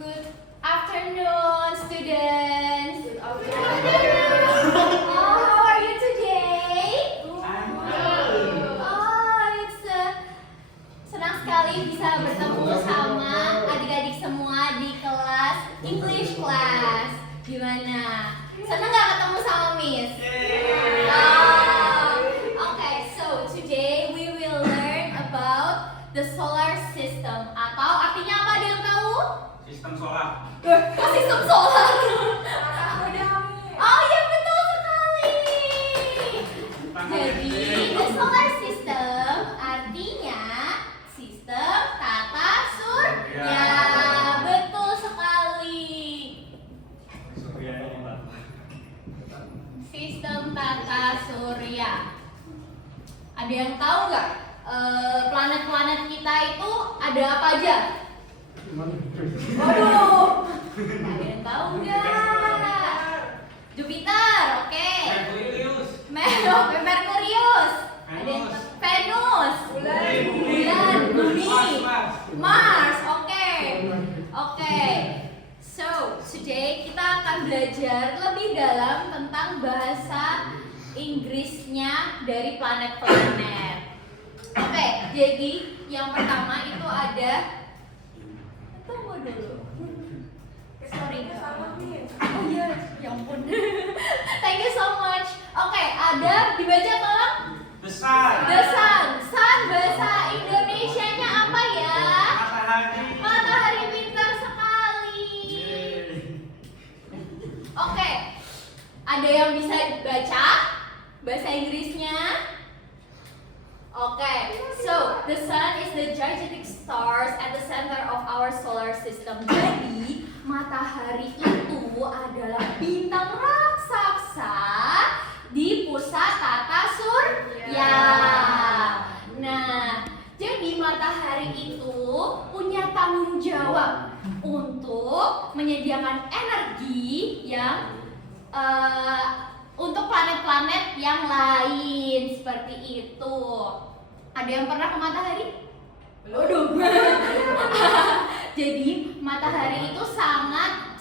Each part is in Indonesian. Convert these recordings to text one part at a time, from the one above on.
Good afternoon, students. Good afternoon. How are you today? I'm good. It's senang sekali bisa bertemu sama adik-adik semua di kelas English class. Gimana? Senang nggak ketemu sama Miss? Okay, so today we will learn about the solar system. Atau artinya apa? Ada yang tahu? Sistem solar. Oh, sistem solar. Oh ya, betul sekali. Jadi the solar system artinya sistem tata surya. Betul sekali. Surya ini Pak. Sistem tata surya. Ada yang tahu nggak planet-planet kita itu ada apa aja? Waduh, ada yang tahu nggak? Jupiter, oke. Merkurius, ada yang tahu? Venus, bulan, bumi, Mars, oke. So today kita akan belajar lebih dalam tentang bahasa Inggrisnya dari planet-planet. Oke, jadi yang pertama itu ada. Tunggu dulu. Sorry. Oh iya, ya ampun. Thank you so much. Oke, ada dibaca tolong. The sun. The sun. Sun bahasa Indonesianya apa ya? Matahari. Matahari, pintar sekali. Oke. Ada yang bisa baca bahasa Inggrisnya? Okay, so the sun is the gigantic stars at the center of our solar system. Jadi matahari itu adalah bintang raksasa di pusat tata surya. Nah, jadi matahari itu punya tanggung jawab untuk menyediakan energi yang untuk planet-planet yang lain seperti itu. Ada yang pernah ke matahari? Waduh. Jadi matahari itu sangat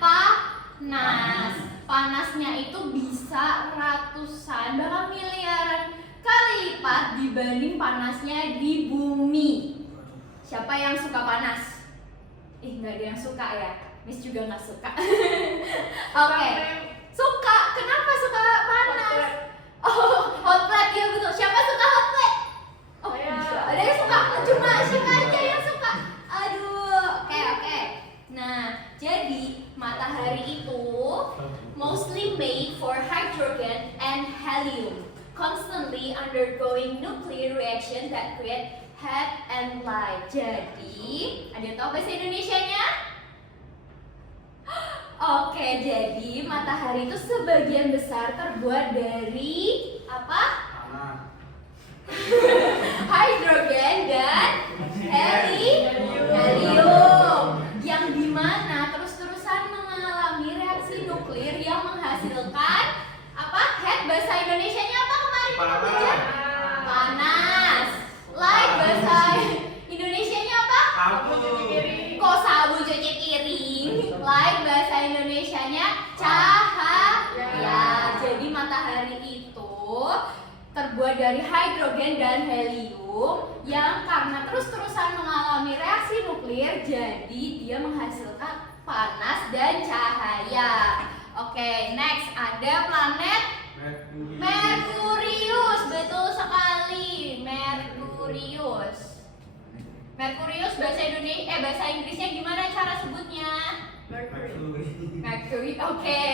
panas. Panasnya itu bisa ratusan bahkan miliaran kali lipat dibanding panasnya di bumi. Siapa yang suka panas? Nggak ada yang suka ya. Miss juga nggak suka. Oke. Suka. Kenapa suka panas? Oh, hot plate ya betul. Siapa suka hot plate? Oh, ada yang suka. Cuma siapa aja yang suka? Aduh. Oke. Nah, jadi matahari itu mostly made for hydrogen and helium, constantly undergoing nuclear reaction that create heat and light. Jadi, ada yang tahu bahasa Indonesianya? Oke, jadi matahari itu sebagian besar terbuat dari apa? Tanah. Hidrogen dan helium, yang dimana terus-terusan mengalami reaksi nuklir yang menghasilkan apa? Heat bahasa Indonesianya apa kemarin kita belajar? Panas. Light bahasa Indonesianya apa? Sabu. Kok sabu cuci piring? Light bahasa Indonesianya cahaya. Jadi matahari itu terbuat dari hidrogen dan helium yang karena terus-terusan mengalami reaksi nuklir, jadi dia menghasilkan panas dan cahaya. Oke, next ada planet Merkurius. Betul sekali, Merkurius. Merkurius bahasa bahasa Inggrisnya gimana cara sebutnya? Mercury. Oke.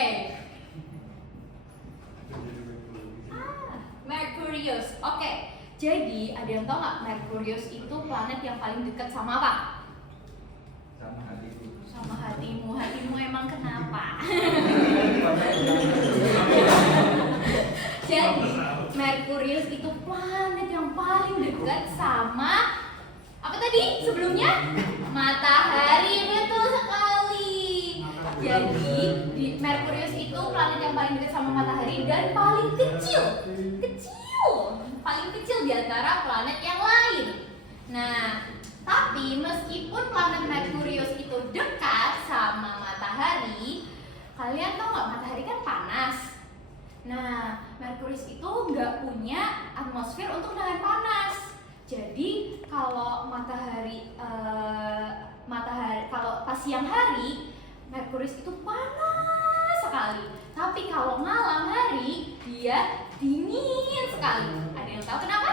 Merkurius. Oke. Jadi ada yang tahu nggak Merkurius itu planet yang paling dekat sama apa? Sama hatiku. Sama hatimu. Hatimu emang kenapa? Jadi Merkurius itu planet yang paling dekat sama apa tadi sebelumnya? Matahari. Betul sekali. Jadi Merkurius itu planet yang paling dekat sama matahari dan paling kecil, paling kecil di antara planet yang lain. Nah, tapi meskipun planet Merkurius itu dekat kalian tahu nggak matahari kan panas. Nah, Merkurius itu nggak punya atmosfer untuk nahan panas. Jadi kalau matahari kalau pas siang hari Merkurius itu panas sekali. Tapi kalau malam hari dia dingin sekali. Ada yang tahu kenapa?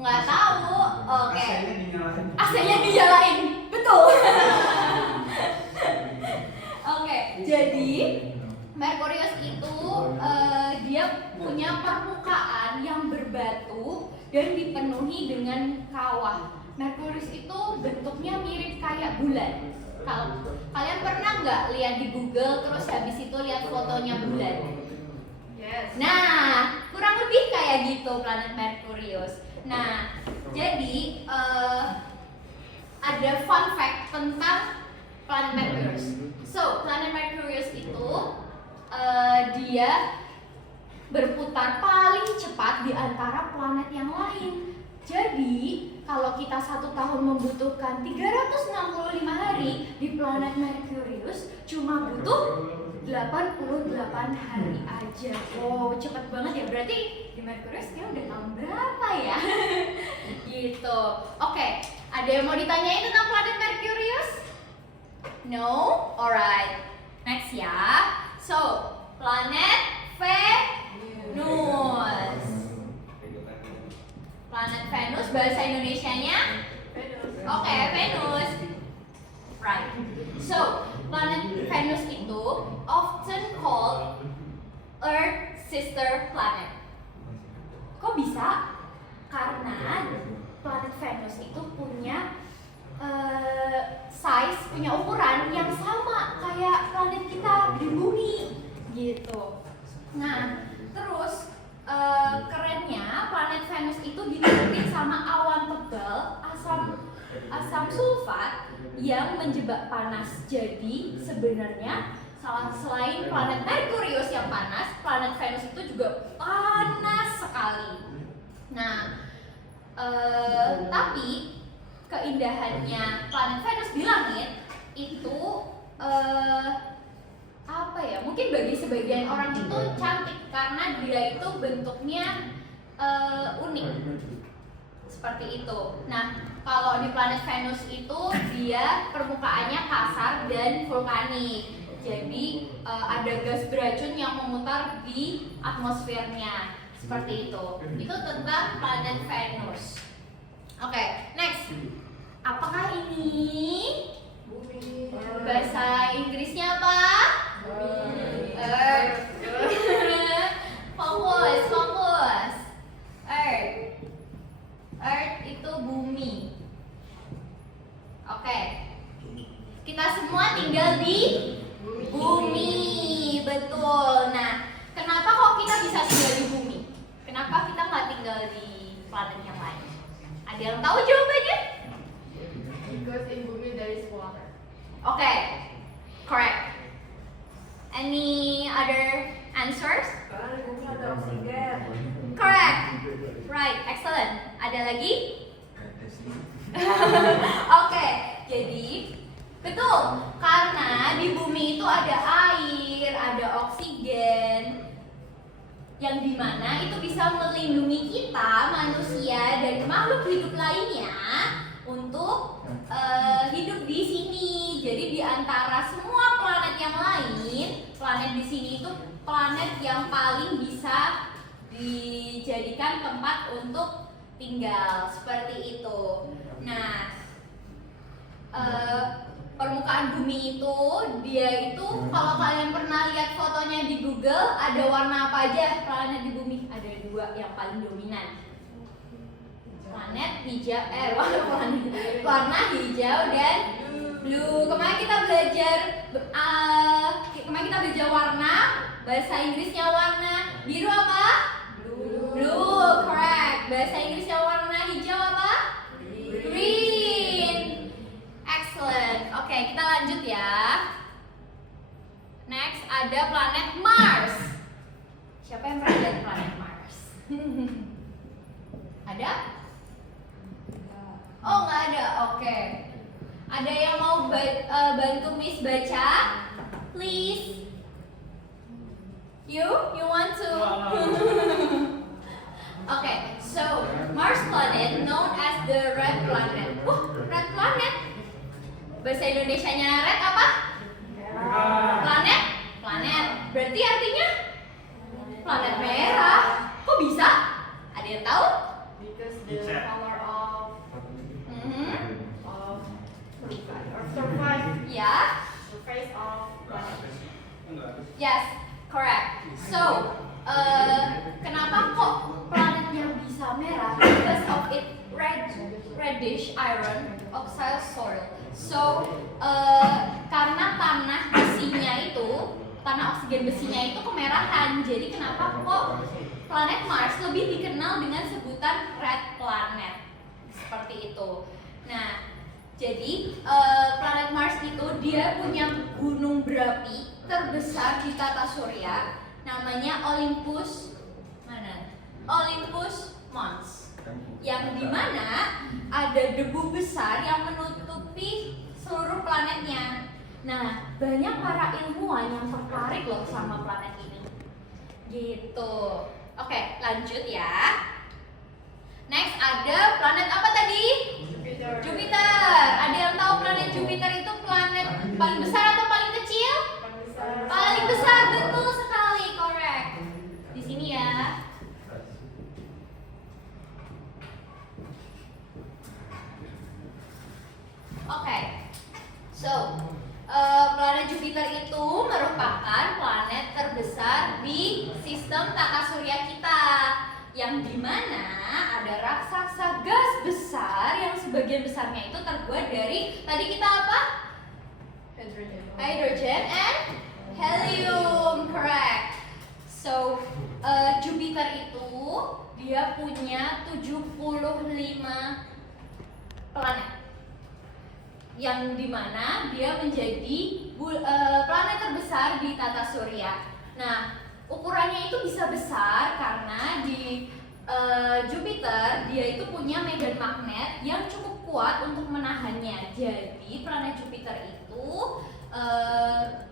Nggak tahu. Oke. AC-nya dinyalain. AC-nya dinyalain. Betul. Oke, jadi Merkurius itu dia punya permukaan yang berbatu dan dipenuhi dengan kawah. Merkurius itu bentuknya mirip kayak bulan. Kalau kalian pernah nggak lihat di Google terus habis itu lihat fotonya bulan? Yes. Nah, kurang lebih kayak gitu planet Merkurius. Nah, jadi ada fun fact tentang planet Merkurius. So, planet Merkurius itu dia berputar paling cepat di antara planet yang lain. Jadi, kalau kita 1 tahun membutuhkan 365 hari, di planet Merkurius cuma butuh 88 hari aja. Oh, cepet banget ya. Berarti di Merkurius dia udah tahun berapa ya? Gitu. Oke, ada yang mau ditanyain tentang planet Merkurius? No? Alright. Next ya. So, planet Venus. Planet Venus bahasa Indonesianya? Oke, Venus. Right. So, planet Venus itu often called Earth sister planet. Kok bisa? Karena planet Venus itu punya size, punya ukuran yang sama kayak planet kita di bumi gitu. Nah, terus kerennya planet Venus itu diliputin sama awan tebal asam sulfat yang menjebak panas. Jadi sebenarnya selain planet Merkurius yang panas, planet Venus itu juga panas sekali. Nah, tapi keindahannya planet Venus di langit itu apa ya? Mungkin bagi sebagian orang itu cantik karena dia itu bentuknya unik seperti itu. Nah, kalau di planet Venus itu dia permukaannya kasar dan vulkanik. Jadi ada gas beracun yang memutar di atmosfernya seperti itu. Itu tentang planet Venus. Oke, next. Apakah ini bahasa Inggrisnya apa? Earth. Fokus. Earth itu bumi. Oke. Kita semua tinggal di bumi, betul. Nah, kenapa kok kita bisa tinggal di bumi? Kenapa kita nggak tinggal di planet yang lain? Ada yang tahu jawabannya? Because in bumi there is water. Okay, correct. Any other answers? Karena di bumi ada oksigen. Correct. Right, excellent. Ada lagi? Oke, jadi betul. Karena di bumi itu ada air, ada oksigen, yang dimana itu bisa melindungi kita, manusia dan makhluk hidup lainnya untuk hidup di sini. Jadi di antara semua planet yang lain, planet di sini itu planet yang paling bisa dijadikan tempat untuk tinggal seperti itu. Nah, permukaan bumi itu dia itu kalau kalian pernah lihat fotonya di Google, ada warna apa aja planet di bumi? Ada 2 yang paling dominan. Planet hijau, warna hijau dan blue. Kemarin kita belajar warna, bahasa Inggrisnya warna biru apa? Blue, correct. Bahasa Inggrisnya warna hijau apa? Green. Excellent. Oke, kita lanjut ya. Next ada planet Mars. Siapa yang pernah lihat planet Mars? Ada? Oh, nggak ada. Oke. Ada yang mau bantu Miss baca? Please. You want to? Okay, so Mars planet known as the red planet. Red planet. Bahasa Indonesianya red apa? Planet? Planet. Berarti artinya planet merah. Kok bisa? Ada yang tahu? Because the Teacher. color of surface Ya. surface of planet. Yes, correct. So, kenapa kok planetnya bisa merah? Because of its reddish iron oxide soil. So, karena tanah oksigen besinya itu kemerahan. Jadi kenapa kok planet Mars lebih dikenal dengan sebutan red planet? Seperti itu. Nah, jadi planet Mars itu dia punya gunung berapi terbesar di tata surya, namanya Olympus Mons, yang dimana ada debu besar yang menutupi seluruh planetnya. Nah, banyak para ilmuwan yang tertarik loh sama planet ini. Gitu. Oke, lanjut ya. Next ada planet apa tadi? Jupiter. Ada yang tahu planet Jupiter itu planet paling besar atau paling kecil? Paling besar, betul sekali, correct. Di sini ya. Oke. So, planet Jupiter itu merupakan planet terbesar di sistem tata surya kita, yang dimana ada raksasa gas besar yang sebagian besarnya itu terbuat dari tadi kita apa? Hydrogen and helium, correct. So, Jupiter itu dia punya 75 planet, yang dimana dia menjadi planet terbesar di tata surya. Nah, ukurannya itu bisa besar karena di Jupiter dia itu punya medan magnet yang cukup kuat untuk menahannya. Jadi planet Jupiter itu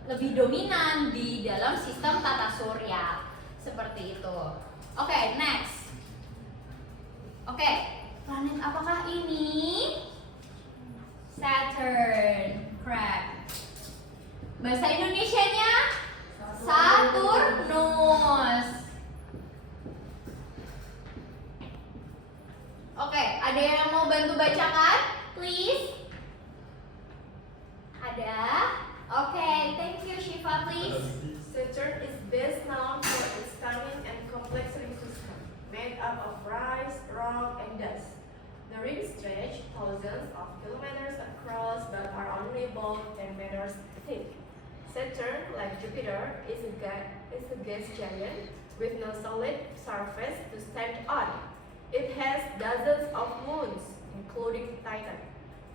lebih dominan di dalam sistem tata surya. Seperti itu. Oke, next. Oke, planet apakah ini? Saturn, correct. Bahasa Indonesianya Saturnus. Oke, ada yang mau bantu bacakan? Please. Ada? Oke, thank you Shiva, please. Saturn is best known for its stunning and complex ring system, made up of ice, rock, and dust. The rings stretch thousands of kilometers across but are only about 10 meters thick. Saturn, like Jupiter, is a gas giant with no solid surface to stand on. It has dozens of moons, including Titan,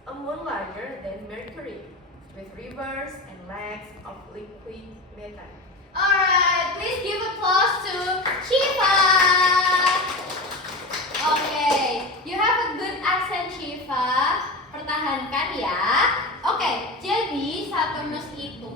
a moon larger than Mercury, with rivers and lakes of liquid methane. Alright, please give applause to Shiva. Oke, you have a good accent Shiva. Pertahankan ya. Oke, jadi Saturnus itu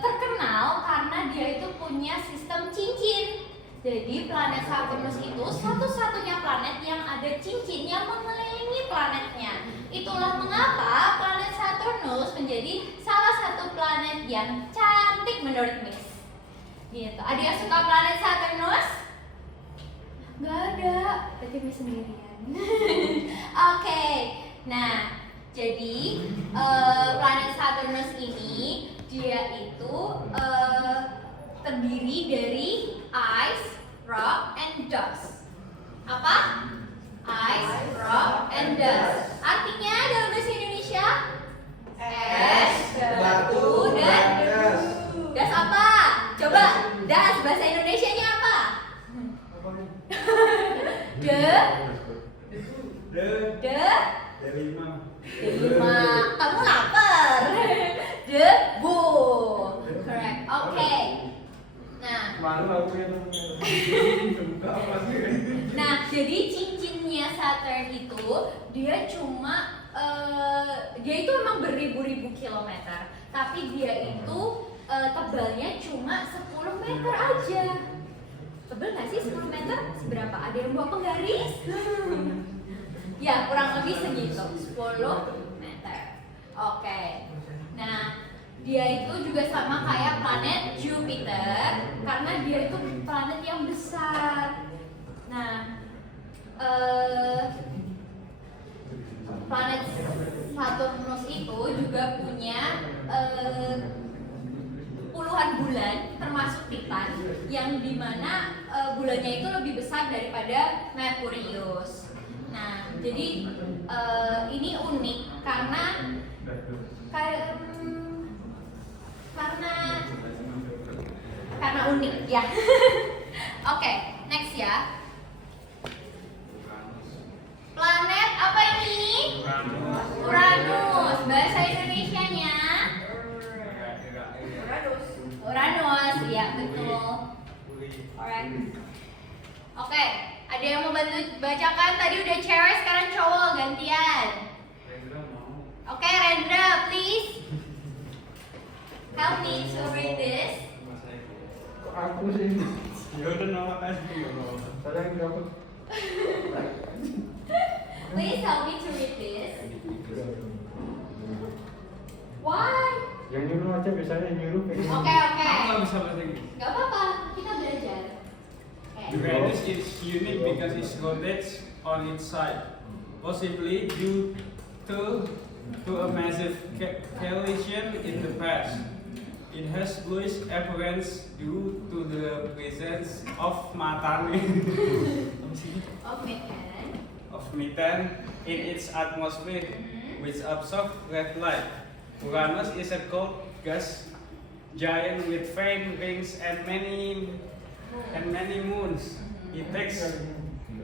terkenal karena dia itu punya sistem cincin. Jadi planet Saturnus itu satu-satunya planet yang ada cincin yang mengelilingi planetnya. Itulah mengapa planet Saturnus menjadi salah satu planet yang cantik menurut Miss. Gitu. Ada yang suka planet Saturnus? Gak ada, berarti Miss sendirian. Oke, nah jadi planet Saturnus ini dia itu terdiri dari ice, rock, and dust. Apa? Ice, rock, and dust. Artinya dalam bahasa Indonesia? Es, batu, dan das apa? Coba, das bahasa Indonesianya apa? Lima. Kamu lapar? Debu. Correct. Oke. Nah, Malu aku yang buka apa sih? nah, jadi cincinnya Saturn itu dia cuma dia itu memang beribu-ribu kilometer, tapi dia itu tebalnya cuma 10 meter aja. Tebel nggak sih 10 meter? Seberapa? Ada yang bawa penggaris? Ya, kurang lebih segitu, 10 meter. Oke. Nah, dia itu juga sama kayak planet Jupiter karena dia itu planet yang besar. Nah, planet Saturnus itu juga punya puluhan bulan termasuk Titan yang dimana bulannya itu lebih besar daripada Merkurius. Nah, jadi ini unik karena unik ya. Oke, next ya. Planet apa ini? Uranus. Bahasa Indonesianya? Uranus, ya betul. Alright. Oke, ada yang mau bantu bacakan? Tadi udah cewek, sekarang cowok gantian. Oke, Rendra, please help me to read this. Aku sih. Ya udah nama kan. Saya yang dapat. Please help me to read this. Why? Yang nyuruh aja biasanya nyuruh. Oke. Aku nggak bisa bahasa Inggris. Gak apa-apa, kita belajar. Uranus is unique because it rotates on its side, possibly due to a massive collision in the past. It has bluish appearance due to the presence of methane of methane in its atmosphere, which absorbs red light. Uranus is a cold gas giant with faint rings and many moons. It takes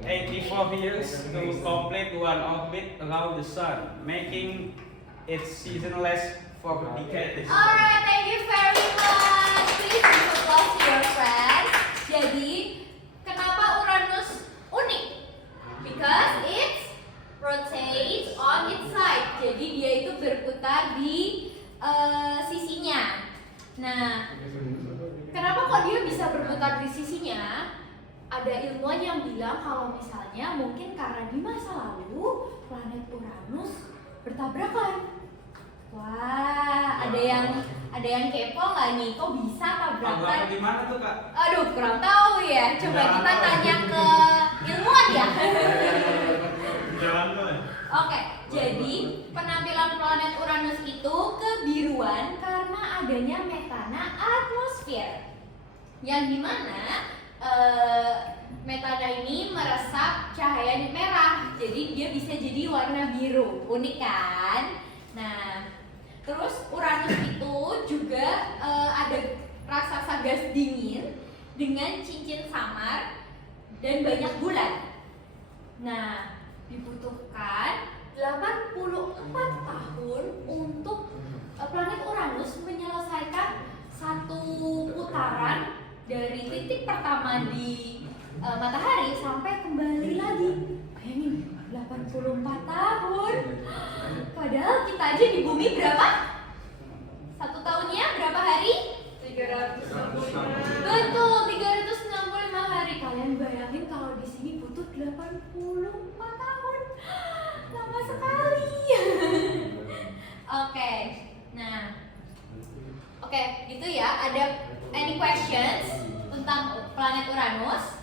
84 years to complete one orbit around the sun, making it seasonless for decades. Alright, thank you very much. Please give applause to your friends. Jadi, kenapa Uranus unik? Because it rotates on its side. Jadi dia itu berputar di sisinya. Nah, kenapa kok dia bisa berputar di sisinya? Ada ilmuwan yang bilang kalau misalnya mungkin karena di masa lalu planet Uranus bertabrakan. Wah, ada yang kepo nggak nih? Kok bisa tabrakan? Tabrakan di mana tuh, Kak? Aduh, kurang tahu ya. Coba kita tanya ke ilmuwan ya. Jalan tuh. Oke, jadi penampilan planet Uranus itu kebiruan karena adanya metana atmosfer. Yang dimana metana ini meresap cahaya merah, jadi dia bisa jadi warna biru. Unik kan? Nah, terus Uranus itu juga ada raksasa gas dingin dengan cincin samar dan banyak bulan. Nah, dibutuhkan 84 tahun untuk planet Uranus menyelesaikan satu putaran dari titik pertama di matahari sampai kembali lagi. Bayangin, 84 tahun. Padahal kita aja di bumi berapa? Satu tahunnya berapa hari? 365. Betul, 365 hari. Kalian bayangin kalau di sini butuh 84 tahun. Lama sekali. Oke. Nah. Oke, gitu ya. Ada any questions tentang planet Uranus?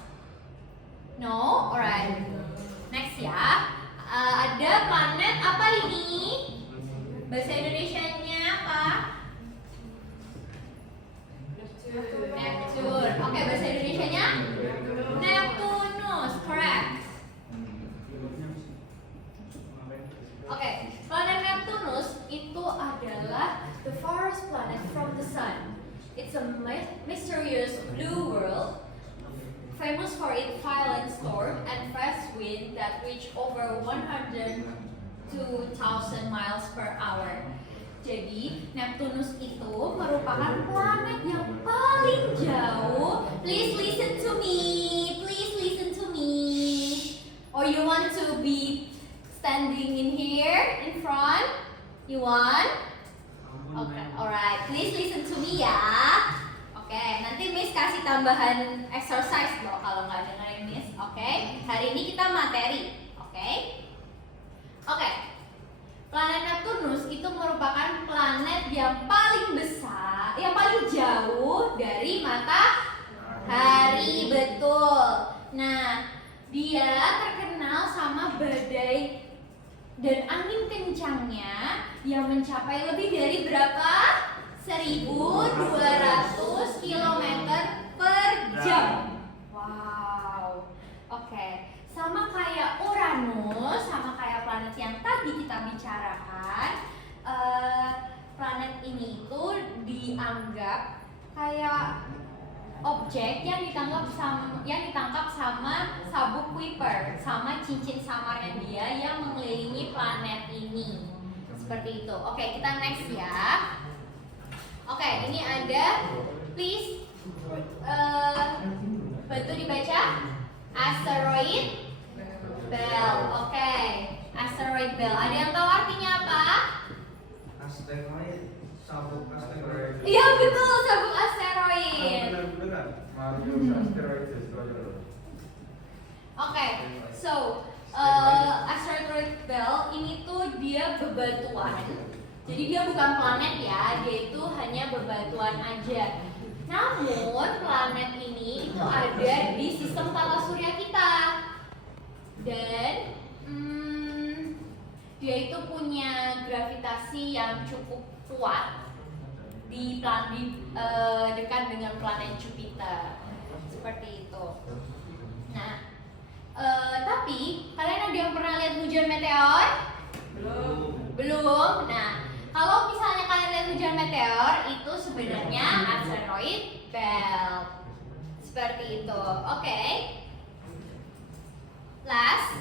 No? Alright. Next ya. Ada planet apa ini? Bahasa Indonesianya apa? Neptune. Oke, bahasa Indonesianya? Neptunus, correct. Oke, planet Neptunus itu adalah the farthest planet from the sun. It's a mysterious blue world, famous for its violent storm and fast wind that reach over 102,000 miles per hour. Jadi, Neptunus itu merupakan planet yang paling jauh. Please listen to me. Please listen to me. Or you want to be standing in here in front? You want? Oke, alright. Please listen to me ya. Oke, nanti Miss kasih tambahan exercise loh kalau nggak dengerin Miss. Oke, hari ini kita materi. Oke. Oke. Planet Neptunus itu merupakan planet yang paling besar, yang paling jauh dari matahari, betul. Nah, dia terkenal sama badai dan angin kencangnya yang mencapai lebih dari berapa? 1.200 km per jam. Wow. Oke. Sama kayak Uranus, sama kayak planet yang tadi kita bicarakan, planet ini itu dianggap kayak objek yang ditangkap sama sabuk Kuiper, sama cincin samarnya dia yang mengelilingi planet ini. Seperti itu. Oke, kita next ya. Oke, ini ada, please bantu dibaca. Asteroid belt. Oke, asteroid belt. Ada yang tahu artinya apa? Asteroid, sabuk asteroid. Iya betul, sabuk asteroid. Benar-benar. Mario asteroid destroyer. Oke, so asteroid belt ini tuh dia bebatuan. Jadi dia bukan planet ya, dia itu hanya bebatuan aja. Namun planet ini itu ada di sistem tata surya kita. Dan dia itu punya gravitasi yang cukup kuat dekat dengan planet Jupiter. Seperti itu. Nah, tapi kalian ada yang pernah lihat hujan meteor? Belum. Nah, kalau misalnya kalian lihat hujan meteor, itu sebenarnya asteroid belt. Seperti itu. Oke. Last,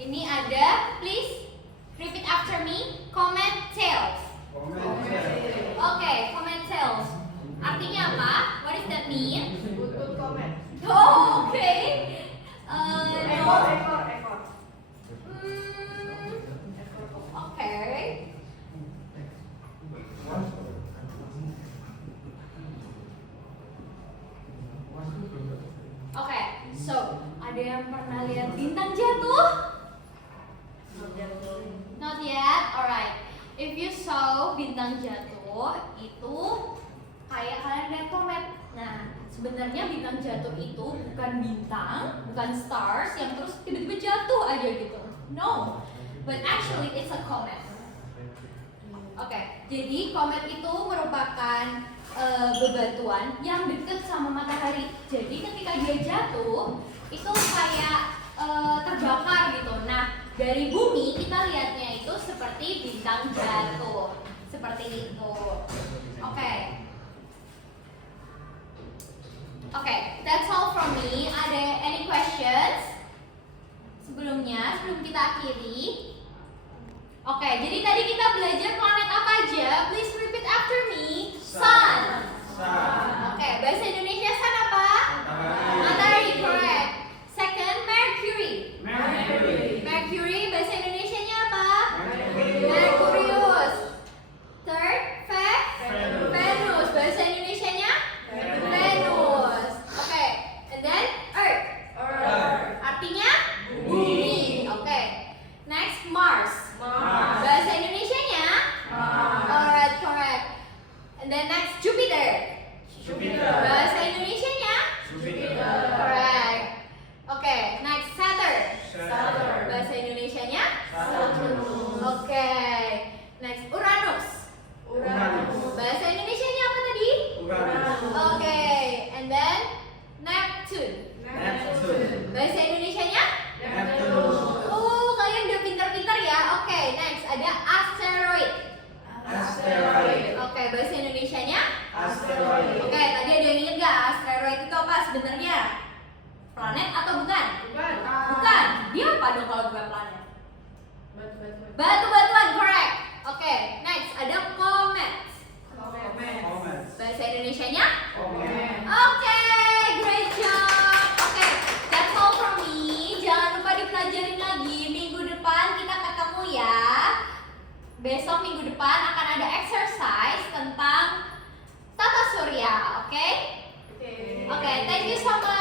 ini ada, please repeat after me. Comet tails. Oke, comet tails. Artinya apa? What does that mean? Butut komet. Oh, oke. Ekor. Oke. Oke, so ada yang pernah lihat bintang jatuh? Not yet. Alright. If you saw bintang jatuh, itu kayak kalian lihat komet. Nah, sebenarnya bintang jatuh itu bukan bintang, bukan stars yang terus tiba-tiba jatuh aja gitu. No, but actually it's a comet. Oke, jadi komet itu merupakan bebatuan yang dekat sama matahari. Jadi ketika dia jatuh, itu kayak terbakar gitu. Nah, dari bumi kita lihatnya itu seperti bintang jatuh, seperti itu. Oke. Oke, that's all from me. Ada any questions? Sebelum kita akhiri. Oke, jadi tadi kita belajar planet apa aja? Please repeat after me. Sun. Oke, bahasa Indonesia sun apa? Matahari, correct. Second, Mercury. Mercury, bahasa Indonesianya apa? Mercurius. Third, Venus. Bahasa Indonesianya? Venus. Oke, and then Earth. Artinya? Bumi. Oke. Next, Mars. Bahasa Indonesianya? Alright, correct. And then next, Jupiter. Bahasa Indonesianya? Correct. Oke, next, Saturn. Bahasa Indonesianya? Oke. Next, Uranus. Bahasa Indonesianya apa tadi? Oke, and then Neptune. Bahasa Indonesianya? Oh, kalian udah pintar-pintar ya. Oke, next ada asteroid. Oke, bahasa Indonesianya? Oke, tadi ada yang ingat gak asteroid itu apa sebenarnya? Planet atau bukan? Bukan. Dia apa dong kalau bukan planet? Batu-batuan, correct. Oke, next ada comet. Bahasa Indonesianya? Oke, great job. Oke, that's all from me. Jangan lupa dipelajarin lagi. Minggu depan kita ketemu ya. Besok minggu minggu depan akan ada exercise tentang tata surya, oke? Okay. Oke, thank you so much.